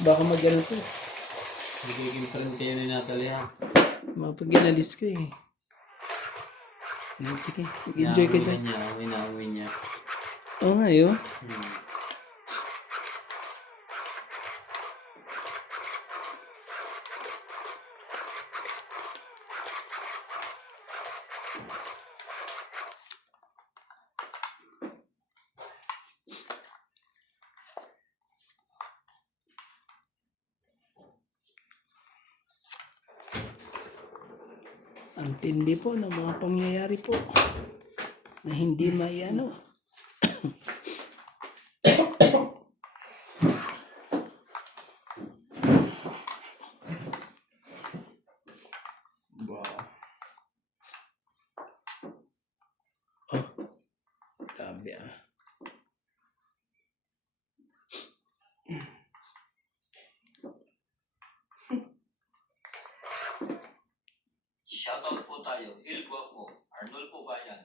Baka mag-ano to. Magiging friend kayo ni Natalie ha. Mapag-inalis ko eh. Sige, mag-enjoy ka dyan. Inaawi niya. Oo nga yun. Ang tindi po ng mga pangyayari po na hindi maiano. Wow. Oh, grabe ah. Shoutout po tayo, Il Guapo, Arnulfo Bayan,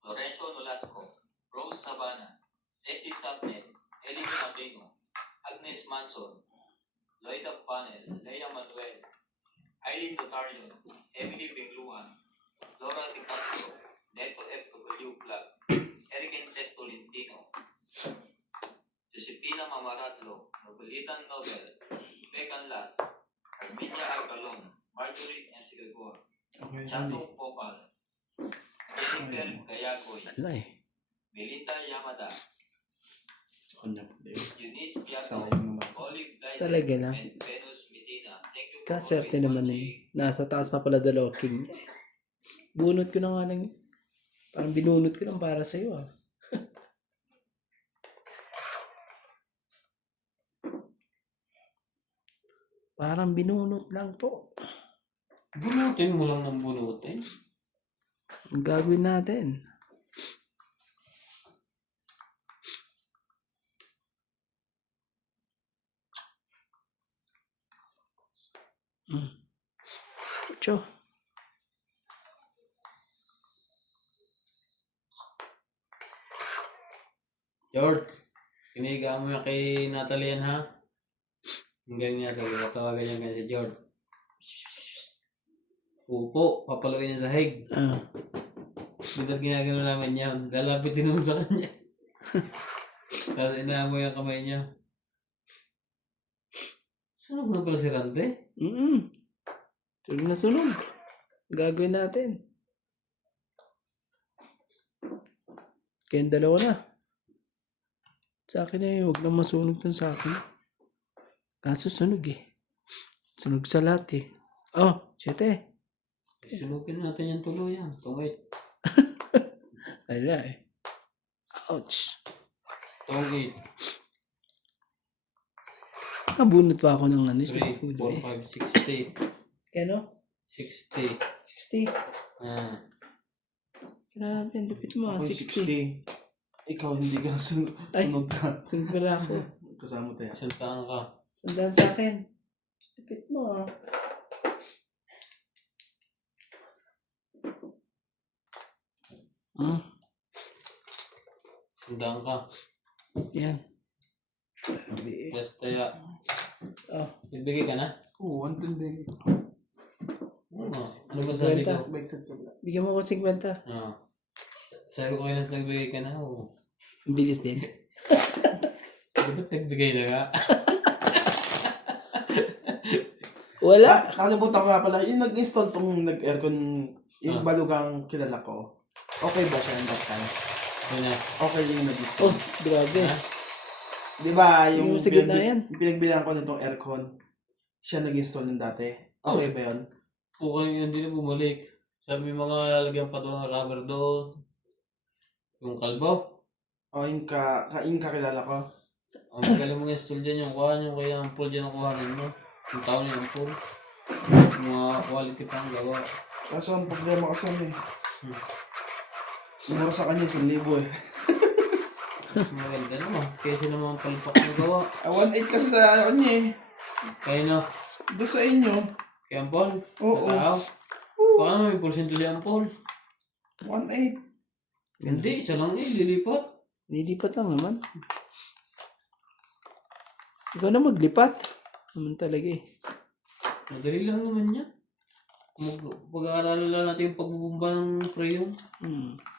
Lorenzo Nolasco, Rose Sabana, Tessie Sapnet, Ellie Minapino, Agnes Manson, Loida Panel, Leia Manuel, Aileen Notario, Emily Bingluan, Laura Di Castro, Neto FW Vlog, Eric Ences Tolentino, Josepina Mamaratlo, Nobelitan Nobel, Becan Las, Arminia Alcalon, Marjorie M. Sigagor, Okay, Chato Popal, Jennifer Gayagoy, Ala eh. Melinda Yamada, sa kanya po din. Eunice Sa Piato, kanya naman. Olive Gleisen, Talaga lang. and Venus Medina. Thank you for Kaserte always naman watching. eh. Nasa taas na pala dalawa king. Bunot ko na nga lang. Parang binunot ko lang para sa'yo ah. Parang binunot lang po. Bunutin mo lang ng bunutin. Ang gagawin natin. Cho. George, kinigaan mo yan kay Natalie yan, ha? Hanggang niya talaga, tawagan niya ganyan si George. Upo, papaluin niya sa hig. Ah. Bilang ginagano namin yan, lalapit din mo sa kanya. Tapos inaamoy ang kamay niya. Sunog na pala si Rante? Sunog na sunog. Gagawin natin. Kayong dalawa na. Sa akin eh, huwag lang masunog tan sa akin. Kaso sunog eh. Sunog sa lahat eh. Oh, siyete. Sunugin natin yung tuluyan. Tungit. Wala eh. Ouch. Tungit. Nakabunot pa ako ng ano. 3, 4, 5, 60. Kano? 60. 60. Ah. Grabe, ang lupit mo. Ako 60. 60. Ikaw hindi ka Ay. sunog ka. Sunog pala ako. Kasama tayo. Suntaan ka. Sandaan sa akin. Lupit mo ah. Suntaan ka. Yan. Basta ya. Oh, Ibigay ka na? Oo, 110 Oo. Ano ba sabi ko? Baited ka ba? bigyan mo ko 50. Ah. Sabi ko kayo na nagbigay ka na. Oo. Ang bilis din. Ba't nagbigay na nga? Wala. Nakalimutan ko nga pala, yung nag-install tong nag-aircon, yung Ah. balugang kilala ko. Okay ba siya yung that time? Ano? Okay yung nag-install. Oh, grabe. Ha? Di ba yung Yung sa gitna yan. pinagbilang ko nitong aircon, siya nag-install ng dati. Okay ba yun? Okay, hindi na bumalik. Sabi mga lalagyan pa doon ng rubber doon. Yung kalbo. O yung kakilala ko. Ang magaling mong install dyan yung kuhaan yung kaya ang pool dyan ang kuhanin mo. Yung taon niya ang pool. Mga quality pa ang gawa. Kaso ang problema kasi ano eh. Siguro sa kanya 1,000 eh. Maganda naman. Kaysa naman palpak ang gawa. 1,800 kasi sa ano niya eh. Kaya na. Doon sa inyo. Kaya ang pool. Oo. Sa tao. Paano may porsyento liyan ang pool? 1,800. Hindi, isa lang eh. Lilipat. Nilipat lang naman. Ikaw na maglipat. Naman talaga eh. Madali lang naman yan. Pag-aaralan lang natin yung pagbubumba ng crayon.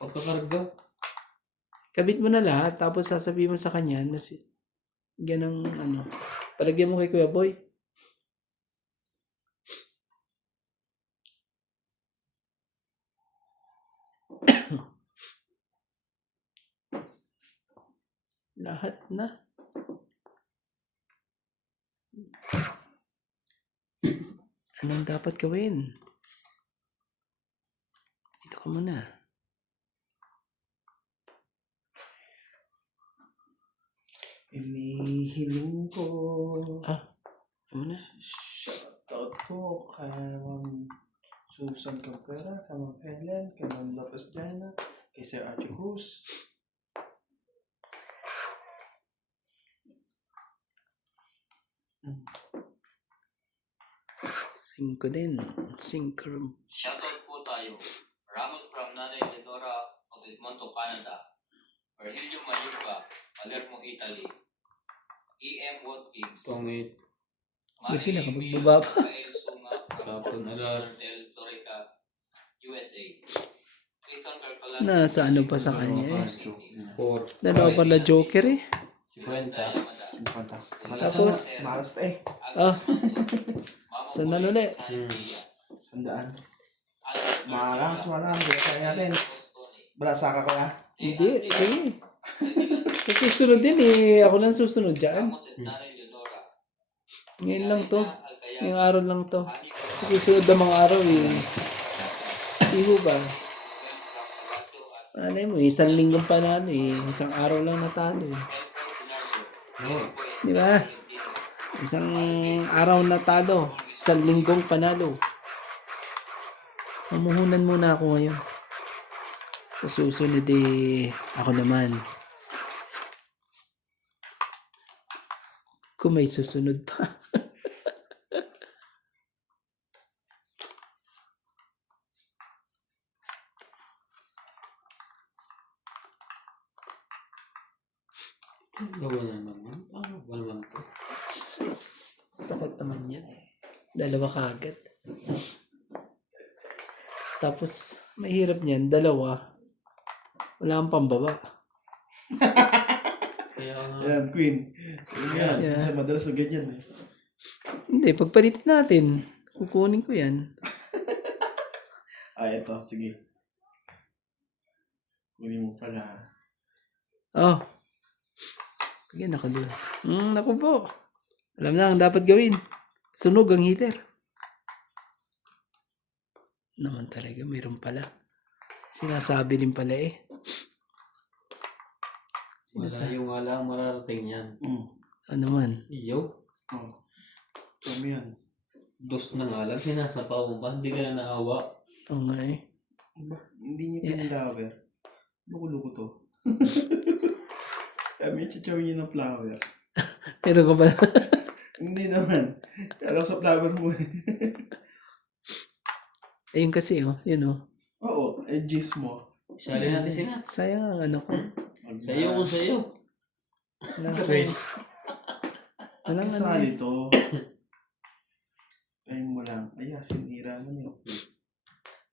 Pagkakarga. Kabit mo na lahat, tapos sasabihin mo sa kanya na ganang ano. Palagyan mo kay Kuya Boy. Lahat na. Anong dapat gawin? Dito ka muna. Inihilong ko. Dito muna. Shoutout po kay Ma'am Susan Campera, kay Ma'am Helen, kay Ma'am Lopez Diana, kay Sir Archie Cruz. Cinco din. Cinco. Shoutout po tayo. Ramos from Nanay Lenora of Edmonton, Canada. Virgilio Mayuga, Palermo, Italy. E.M. Watkins. Pangit. Buti Marilyn nakapagbaba pa. Rafael Sunga from Tapon Fort alas. Lauderdale, Florida, USA. Tristan Carcalas. Nasa ano pa sa kanya eh. 4. Dalawa pala Joker eh. 50. Sumpunta. Tapos- Malas eh. Ah, saan na ulit? Sandaan. Malakas. Kaya natin. Balasaka ko na. Hindi, sige. Sa susunod din eh. Ako lang susunod dyan. Ngayon lang to. Ngayong araw lang to. Sa susunod na mga araw eh. Iho ba? Ano mo, isang linggong panalo eh. Isang araw lang natalo eh. Di ba? Isang araw natalo. Isang linggong panalo. Mamuhunan muna ako ngayon. Sa susunod eh, ako naman. Kung may susunod pa. Gawa na naman. Ano ba naman to? Sus, sakit naman yan eh. Dalawa kagad. Tapos, mahirap niyan, dalawa. Wala kang pambaba. Kaya nga. Ayan, Queen. Ayan. Yeah. Kasi madalas na ganyan eh. Hindi, pagpalitin natin. Kukunin ko yan. Ito. Sige. Kunin mo pala. Oh. Sige, naku doon. Naku po. Alam na ang dapat gawin. Sunog ang heater. Naman talaga, mayroon pala. Sinasabi din pala eh. Malayo nga lang mararating yan. Ano man. Iyo. Oh. Tama yan. Dos na nga lang. Sinasapaw mo ba? Hindi ka na naawa. Oo nga eh. Ba? Hindi niya pinalawer. Luko-luko to. Kami chichawin niya ng flower. Pero ka ba? Hindi naman. Kala ko sa flower mo eh. Ayun kasi oh. Yun oh. Oo. Edges mo. Sali natin si Nat. Sayang ang ano ko. Sa'yo kung sa'yo. Walang Chris. Walang ano Kasali eh. to. Time mo lang. Ay, sinira mo na eh.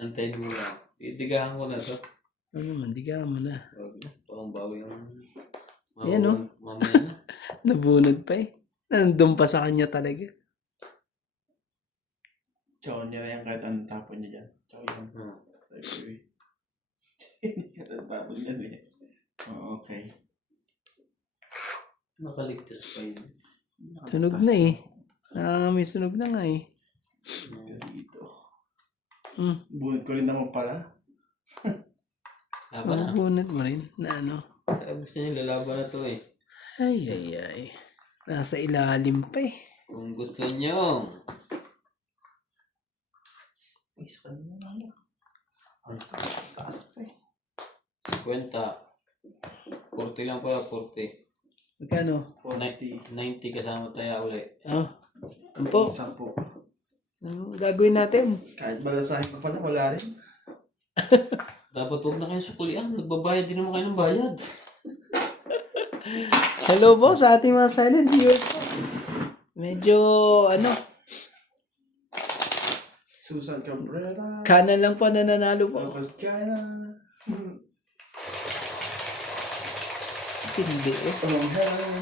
Antayin mo lang. Itigahan ko na to. Ano man, di ka mo na. Huwag na. Parang bawi ang... Ayan, oh. Mamaya na. Nabunod pa eh. Nandun pa sa kanya talaga. Chow niya na yan kahit anong tapon niya dyan. Chow yan. Okay. Kahit anong tapon niya eh. Oh, okay. Nakaligtas pa yun. Sunog na eh. May sunog na nga eh. Dito. Hmm. Bunod ko rin naman pala. Haba na. Mabunod mo rin na ano. Kaya gusto niya lalaban na to eh. Ay. Nasa ilalim pa eh. Kung gusto niyo. Ay, sa kanina na lang. Ang taas pa eh. 50. 40 lang pala, 40. Magkano? 40. 90 kasama tayo uli. Oh. Ano po? 10. Ano gagawin natin? Kahit balasahin ko pala, wala rin. Dapat huwag na kayo suklian. Nagbabayad din naman kayo ng bayad. Hello po sa ating mga silent viewers po. Medyo, ano, Susan Cabrera. kanan lang po nananalo po. Lopez Diana. Hindi eh. Palong Helen.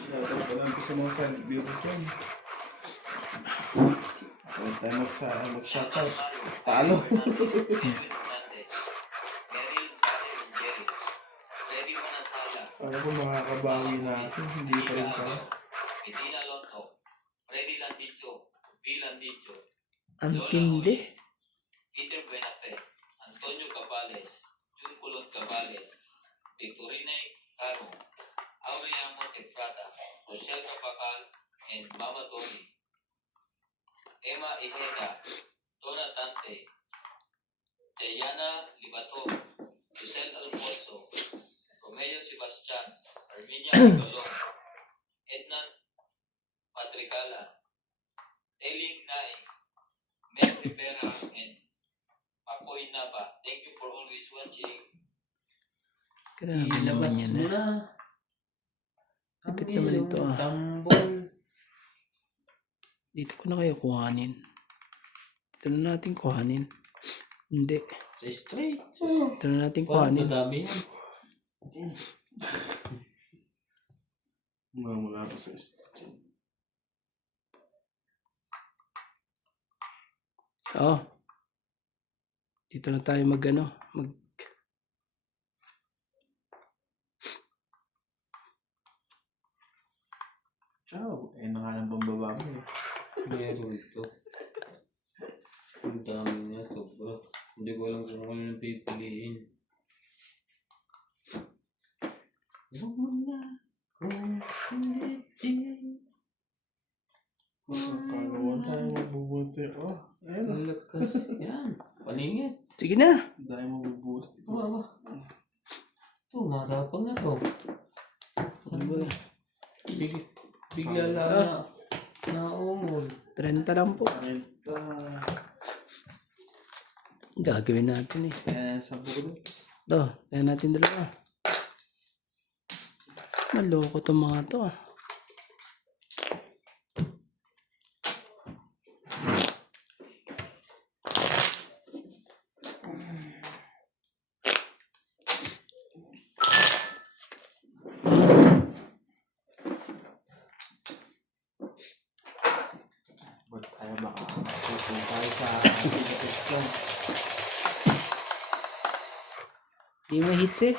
Shoutout pa lang po sa mga silent viewers dyan. Huwag tayo mag-shoutout. Talo. Para po makakabawi natin. Hindi pa rin tayo. Medina Lonto, Freddy Landicho, V. Landicho, Ang tindi. Peter Benafe, Antonio Cabales, Jun Colon Cabales, Victorine Caro, Aureliano Tefrata, Rochelle Capacal, and Mama Tony, Emma Ijeda, Donna Tante, Diana Libato, Giselle Alfonso, Romeo Sebastian, Arminia Galón, Ednan Patricala, Eling Nai, Mel Rivera, and Papoy Napa. Thank you for always watching. Grabe naman Ilabas yan mo eh. na. Ang Lapit naman iyong ito, ah. tambol. Dito ko na kayo kuhanin. Dito na natin kuhanin. Hindi. Sa straight. Dito na natin Kuhanin. kuhanin. Madami yan. Mula po sa station. Oo. Dito na tayo mag Ciao. Eh, nangalan bang baba mo eh. Meron ito. Ang dami niya. Sobra. Hindi ko alam kung ano yung pipiliin. Huwag mo na kung ulitin. Pangalawa tayo mabubuti. Oh, ayun. Ang lakas. Yan. Paningit. Sige na. Dahil mabubuti. Wow. Ito, matapang na to. Ano ba? Bigla lang na naungol. 30 lang po. Renta. Gagawin natin eh. Eh, sa bulo. Ito. Kaya natin dalawa. Maloko itong mga to ah. Ba't tayo makakapun tayo sa application? Di mo hits eh.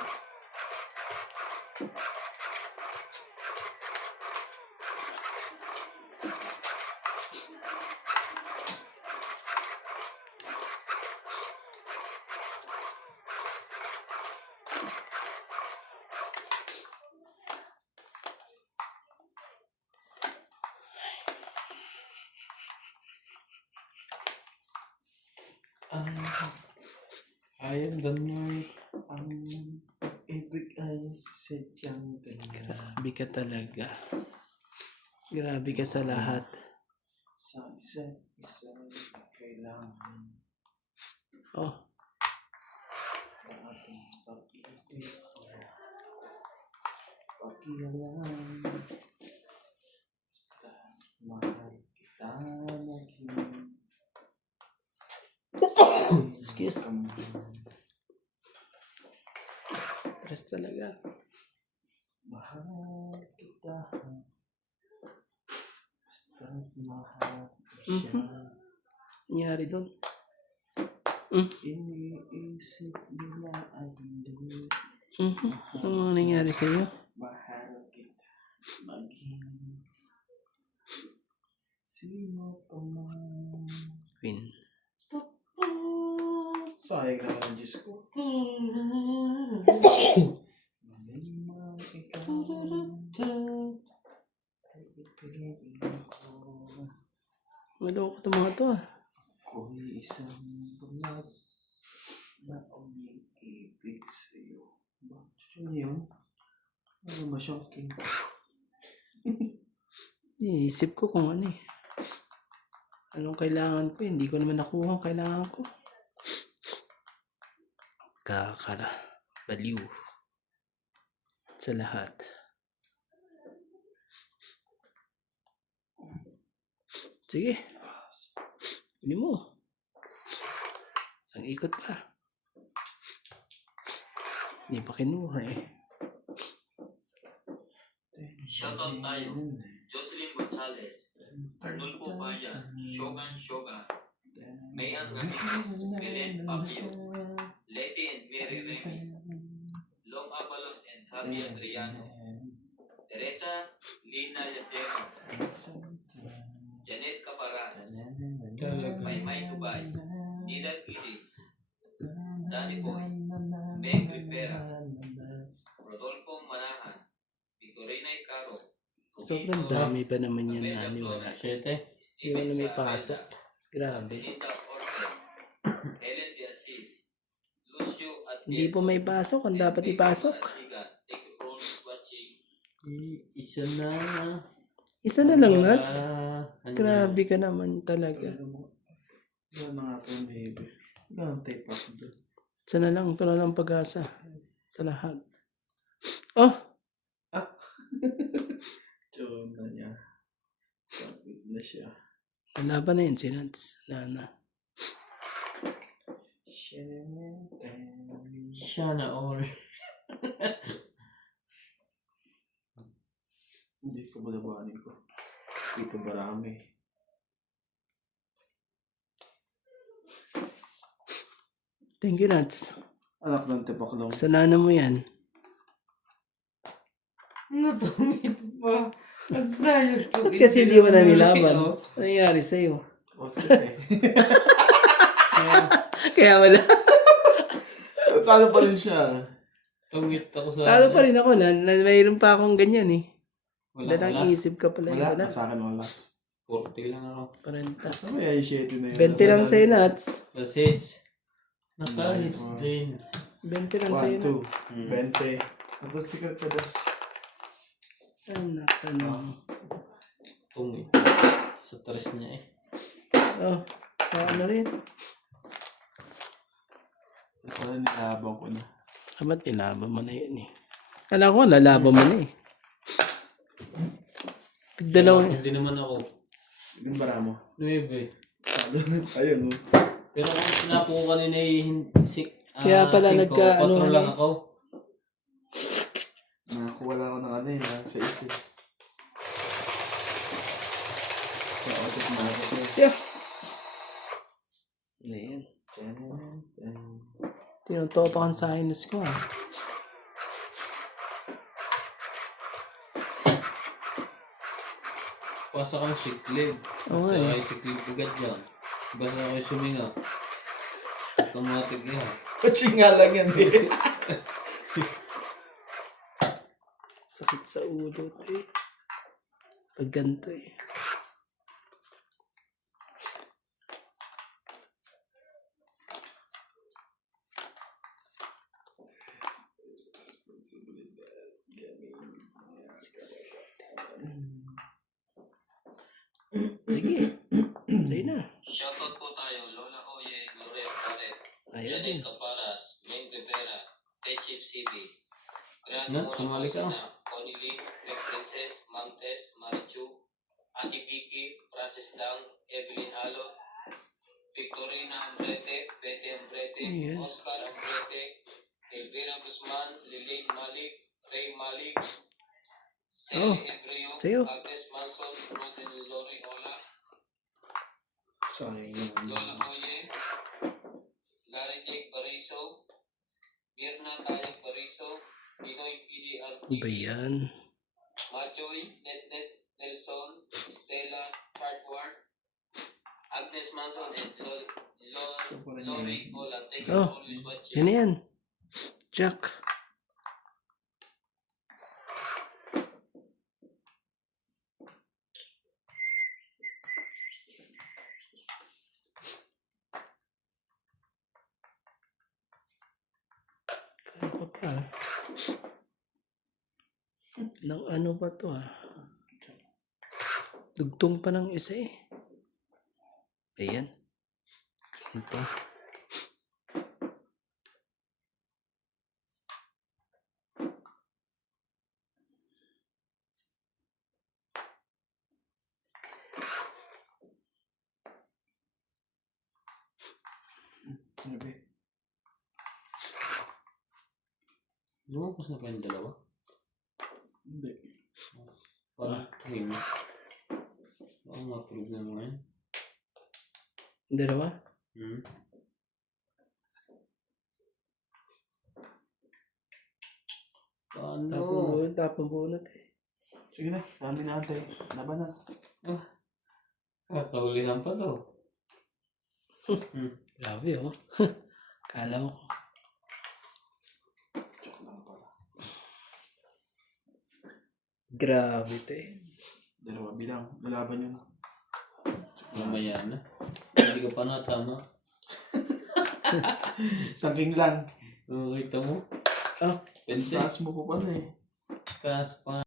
I am the night. Ang ibig ay sadyang ganyan. Grabe ka talaga. Grabe ka sa lahat. Sa isa't isa kailangan Oh. ang ating pag-ibig. Pakialam. Basta mahal kita naging. Excuse. Rest talaga. Mahal kita. Basta mahal ko siya. Nangyari doon. Iniisip nila ay hindi. Ano nangyari sa iyo? Mahal kita maging sino pa man. Win. Sayang naman ang Diyos ko. Malimang ikaw ay ipinigin ko. Maloko itong mga to ah. Ako'y isang bulag na umiibig sa'yo. Bakit yun? Ano ba shocking? Iisip ko kung ano eh. Anong kailangan ko? Hindi ko naman nakuha ang kailangan ko. Kakara. Baliw. sa lahat. Sige. Hindi mo. Isang ikot pa. Hindi pa kinuha eh. Shoutout tayo. Jocelyn Gonzalez, Arnulfo Bayan, Shogun Shoga, Mayan Ramirez, Belen Papio, Leti and Mary Remy, Long Avalos and Javi Adriano, Teresa Lina Yatero, Janet Caparas, Maymay Tubay, Nida Gilis, Danny Boy, Meg Rivera, Rodolfo Manahan, Victorina Icaro, Sobrang dami pa naman yan na wala. 7. Di mo na may pasok. Grabe. Linda Orte, Helen de Assis, Lucio at Hindi po may pasok. Ang dapat ipasok. Thank you for always watching. Isa na. Isa na lang, Nats. Ano? Grabe ka naman talaga. Yan na nga po yung baby. Ganun tape ako doon. Isa na lang. Ito na lang pag-asa. Sa lahat. Oh! Tiyog na niya. Kapit na siya. Laban na yun si Nats. Wala na. Siya na all. Hindi ko balabanin ko. Dito marami. Thank you, Nats. Anak ng tipaklong. Kasalanan mo yan. Natumit pa. Ang sayang to. Ba't kasi hindi mo na nilaban? Ano nangyari sa'yo? What's it eh? Kaya wala. Talo pa rin siya. Tumit ako sa... Talo pa rin ako na mayroon pa akong ganyan eh. Wala, Dalang isip ka pala. Wala. Wala. Sa akin walas. 40 lang ako. Parenta. Ano kaya yung shitty na yun? 20 lang sa'yo, Nats. Message. Naka-hits din. 20 lang sa'yo, 1, 2, Nats. 20. Tapos sikat ka das. Anak ka na. Tumit. Sa tres niya eh. Oh, ano rin. Ito na nilabang ko na. Ba't nilaban mo na yun eh? Kala ko, lalaban mo na eh. Tigdalaw niya. Hindi naman ako. Yung bara mo. 9. Talo na tayo, no? Pero kung sinapo ko kanina eh, Kaya pala nagka- ano, lang ano, ako. Nakakuha lang ako ng ano eh, sa isip. Sa auto na ako. Yeah. Ano yan? Tinutopakan sa sinus ko ah. Pasa kang siklib. Oo nga Basta eh. kayo siklib agad dyan. Basta kayo suminga. Automatic yan. Coaching nga lang yan eh. Sakit sa ulo eh. Pag ganito eh. Sige. Sige na. Shoutout po tayo, Lola Oye, Lorel Barret, Ayan Janet din. Caparas, Meng Rivera, Techip City, Grand Na, Mora sumali ka. Pasina, Connie Lee, Meg Princess, Ma'am Tess, Marichu, Ate Vicky, Francis Dang, Evelyn Halo, Victorina Ambrete, Betty Ambrete, Ayan. Oscar Ambrete, Elvira Guzman, Lilane Malik, Ray Malik, Sally Ebrio, sa'yo. Agnes Manson, Roden Lori Ola, Sayang yun. Lola Oye, Larry Jake Bariso, Mirna Tayag Bariso, Pinoy PD Ano ba Artigi, yan? Majoy, Netnet Nelson, Stella Hardward, Agnes Manson, and Lori Ola. Thank you Oh, for always watching. Sino yan? Jack. Ano ko pa? Nang ano ba to ah? Dugtong pa ng isa eh. Ayan. Ito. Lumabas na ba yung dalawa? Hindi. Parang tingin mo. Baka ma-approve na mo yan. Dalawa? Paano? Tapong bunot eh. Sige na, dami na antay. Laban na. Kaulihan pa to. Grabe oh. Kala ko. Joke lang pala. Grabe to eh. Dalawa bilang. Lalaban yun. Mamaya na. Hindi ka pa natama. Isang king lang. Kita mo? Ah, Pwede. Taas mo po pa na eh. Taas pa.